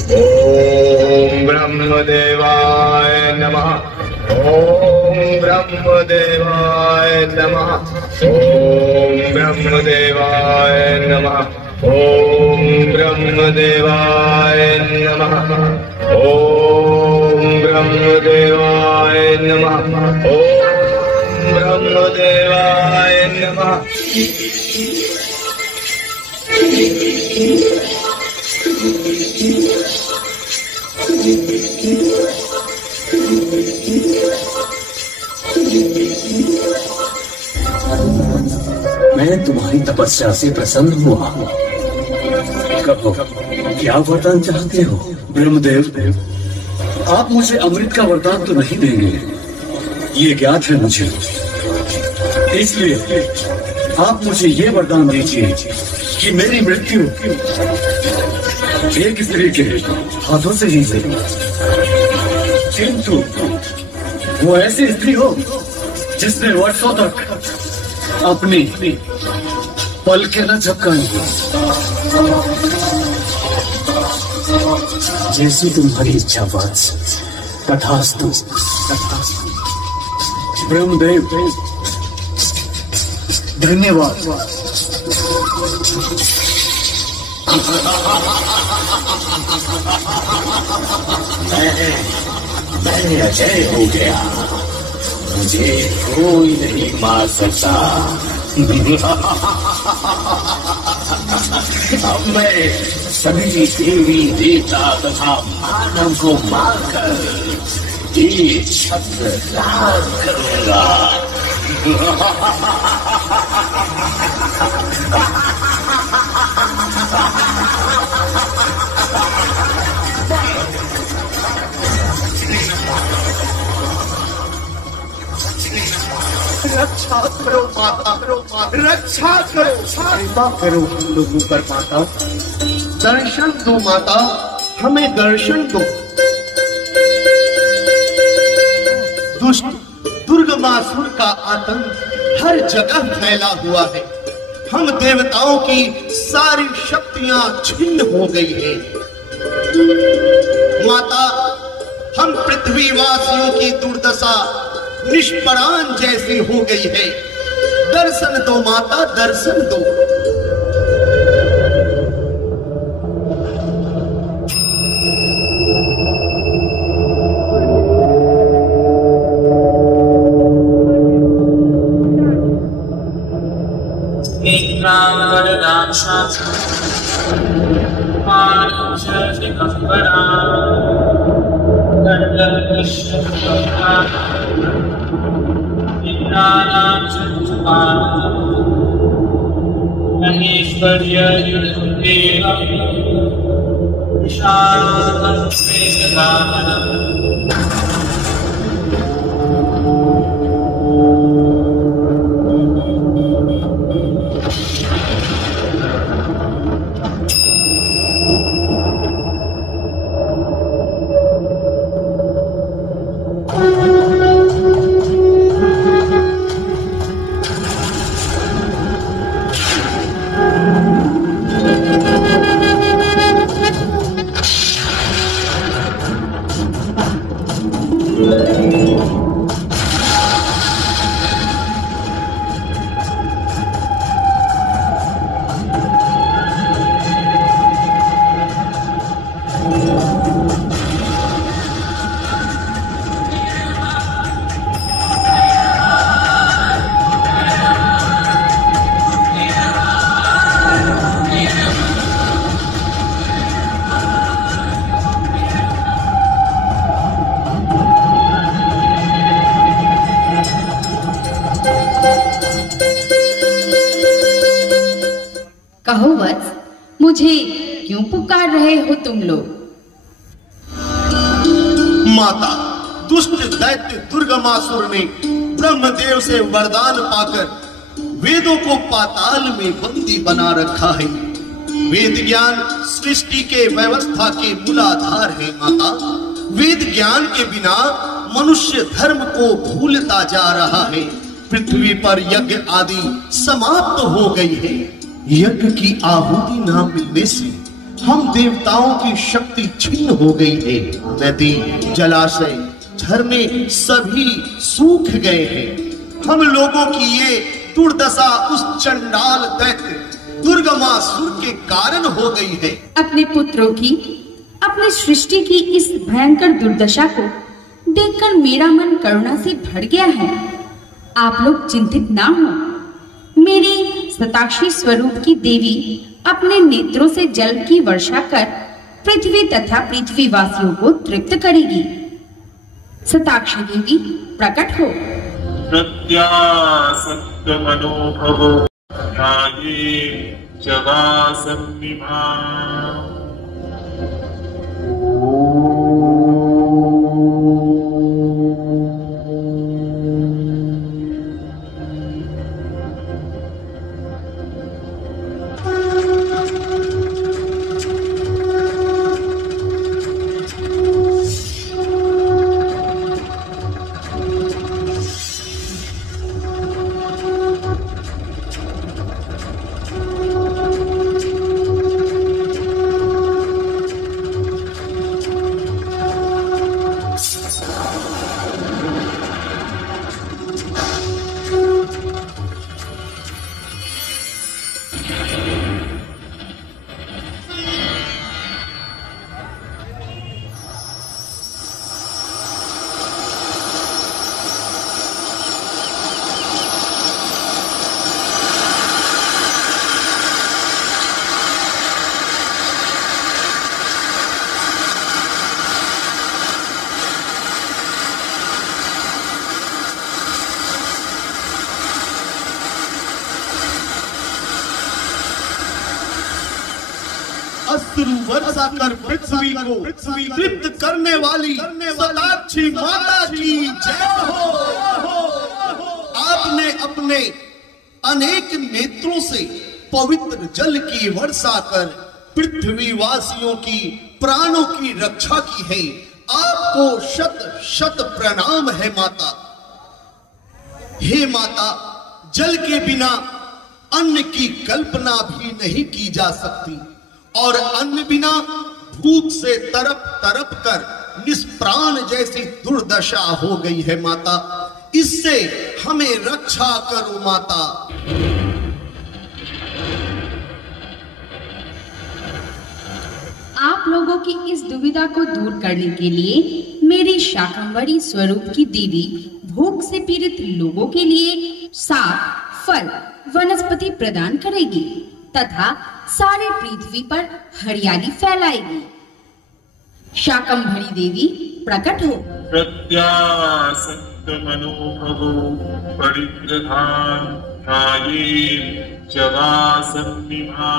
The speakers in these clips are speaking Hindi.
ओम ब्रह्मदेवाय नमः। ओम ब्रह्मदेवाय नमः। ओम ब्रह्मदेवाय नमः। ओम ब्रह्मदेवाय नमः। ओम ब्रह्मदेवाय नमः। ओम ब्रह्मदेवाय नमः। मैं तुम्हारी तपस्या से प्रसन्न हुआ। कहो, क्या वरदान चाहते हो? ब्रह्मदेव, आप मुझे अमृत का वरदान तो नहीं देंगे, ये ज्ञात है मुझे। इसलिए आप मुझे ये वरदान दीजिए कि मेरी मृत्यु एक स्त्री के हाथों से ही से, किंतु वो ऐसी स्त्री हो जिसने वर्षों तक अपनी पलकें न झपकाई। जैसी तुम्हारी इच्छा वत्स, तथास्तु। ब्रह्मदेव, धन्यवाद। मैं अजय हो गया, मुझे कोई नहीं मार सकता। अब मैं सभी देवी देवता तथा मानव को मारकर ये छत्र लाल करूंगा। रक्षा करो माता, रक्षा करो, कृपा करो हम लोगों पर माता। दर्शन दो माता, हमें दर्शन दो। दुष्ट दुर्गमासुर का आतंक हर जगह फैला हुआ है। हम देवताओं की सारी शक्तियां छिन्न हो गई हैं। माता, हम पृथ्वीवासियों की दुर्दशा निष्परान जैसी हो गई है। दर्शन दो माता, दर्शन दो। महेश्वर्य कहो वत्स, मुझे क्यों पुकार रहे हो तुम लोग? माता, दुष्ट दैत्य दुर्गमासुर ने ब्रह्मदेव से वरदान पाकर वेदों को पाताल में बंदी बना रखा है। वेद ज्ञान सृष्टि के व्यवस्था के मूलाधार है माता। वेद ज्ञान के बिना मनुष्य धर्म को भूलता जा रहा है। पृथ्वी पर यज्ञ आदि समाप्त हो गई है। यज्ञ की आहुति न मिलने से हम देवताओं की शक्ति छिन्न हो गई है। नदी, जलाशय, झरने सभी सूख गए हैं। हम लोगों की ये दुर्दशा उस चंडाल दैत्य दुर्गमासुर के कारण हो गई है। अपने पुत्रों की, अपनी सृष्टि की इस भयंकर दुर्दशा को देखकर मेरा मन करुणा से भर गया है। आप लोग चिंतित ना हो। मेरी शताक्षी स्वरूप की देवी अपने नेत्रों से जल की वर्षा कर पृथ्वी तथा पृथ्वीवासियों को तृप्त करेगी। शताक्षी देवी प्रकट हो। प्रत्यासक्त मनोभवो ध्याये जवासन्निभा। अश्रु वर्षा कर पृथ्वी को तृप्त करने वाली शताक्षी माता की जय हो। आपने अपने अनेक नेत्रों से पवित्र जल की वर्षा कर पृथ्वीवासियों की प्राणों की रक्षा की है। आपको शत शत प्रणाम है माता। हे माता, जल के बिना अन्न की कल्पना भी नहीं की जा सकती और अन्न बिना भूख से तरप तरप कर निष्प्राण जैसी दुर्दशा हो गई है माता। इससे हमें रक्षा करो माता। आप लोगों की इस दुविधा को दूर करने के लिए मेरी शाकंभरी स्वरूप की देवी भूख से पीड़ित लोगों के लिए साग, फल, वनस्पति प्रदान करेगी तथा सारे पृथ्वी पर हरियाली फैलाएगी। शाकंभरी देवी प्रकट हो। प्रत्यासक्त मनोभवो परिग्रहान् ध्याये जवासन्निभा।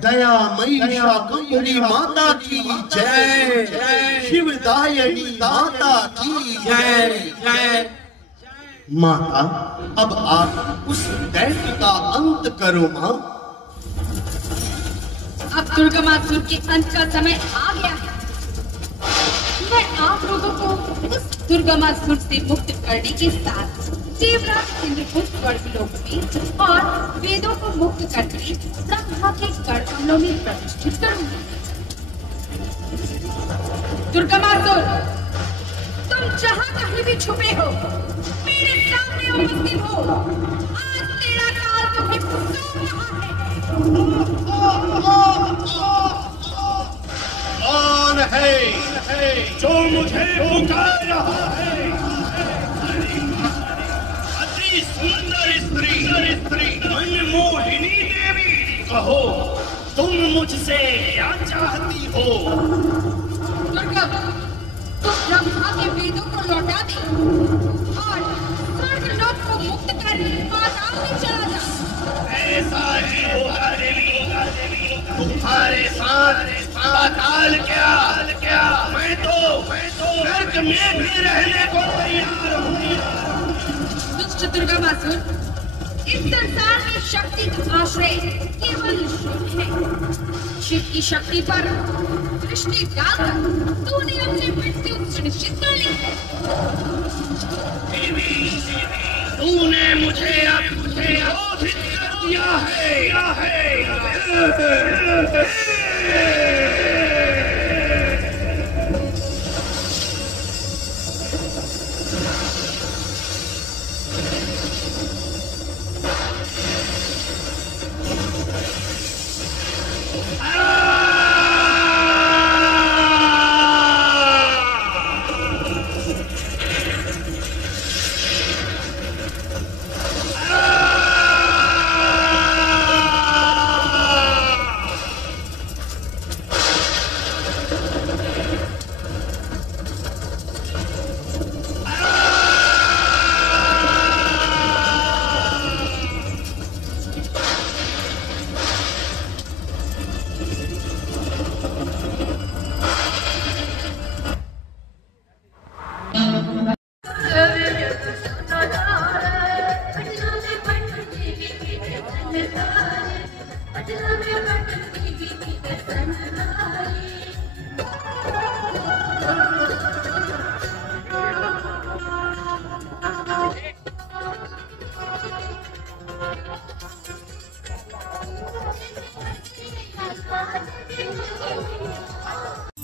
दयामयी शाकंभरी माता की जय। शिवदायिनी माता की जय। माता, अब आप उस दैत्य का अंत करो मां। अब दुर्गमासुर के अंत का समय आ गया है। मैं आप लोगों को उस दुर्गमासुर से मुक्त करने के साथ देवराज इंद्रपुत्र स्वर्गलोक में और वेदों को मुक्त करके ब्रह्मा के कर कमलों में प्रतिष्ठित करूंगी। दुर्गमासुर, तुम जहां कहीं भी छुपे हो, मेरे सामने उपस्थित हो। आज तेरा काल तुम्हें सौंप रहा है। कौन है जो मुझे पुकार रहा है? अति सुंदर स्त्री मनमोहिनी देवी, कहो तुम मुझसे क्या चाहती हो? दुर्गा, तुम ब्रह्मा के वेदों को लौटा दे और स्वर्गलोक को मुक्त कर पाताल में चला जा। ऐसा ही होगा देवी। तुम्हारे साथ पाताल क्या मैं तो नर्क में भी रहने को तैयार हूँ। दुष्ट दुर्गामासुर, इस संसार में शक्ति का आश्रय केवल शिव है। शिव की शक्ति पर दृष्टि डालकर तूने अपनी मृत्यु सुनिश्चित कर ली है। देवी, तूने मुझे क्रोधित कर दिया है।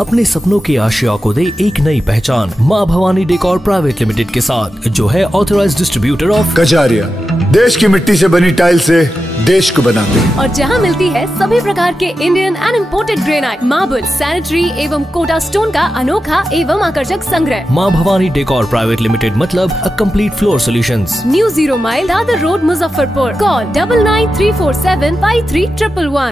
अपने सपनों की आशिया को दे एक नई पहचान माँ भवानी डेकोर प्राइवेट लिमिटेड के साथ, जो है ऑथराइज्ड डिस्ट्रीब्यूटर ऑफ कजारिया। देश की मिट्टी से बनी टाइल से देश को बनाते हैं। और जहाँ मिलती है सभी प्रकार के Indian and imported granite, marble, sanitary एवं कोटा स्टोन का अनोखा एवं आकर्षक संग्रह। माँ भवानी डेकोर प्राइवेट लिमिटेड मतलब a complete floor solutions. New 0 mile Dadar road, Muzaffarpur. Call 9934753111।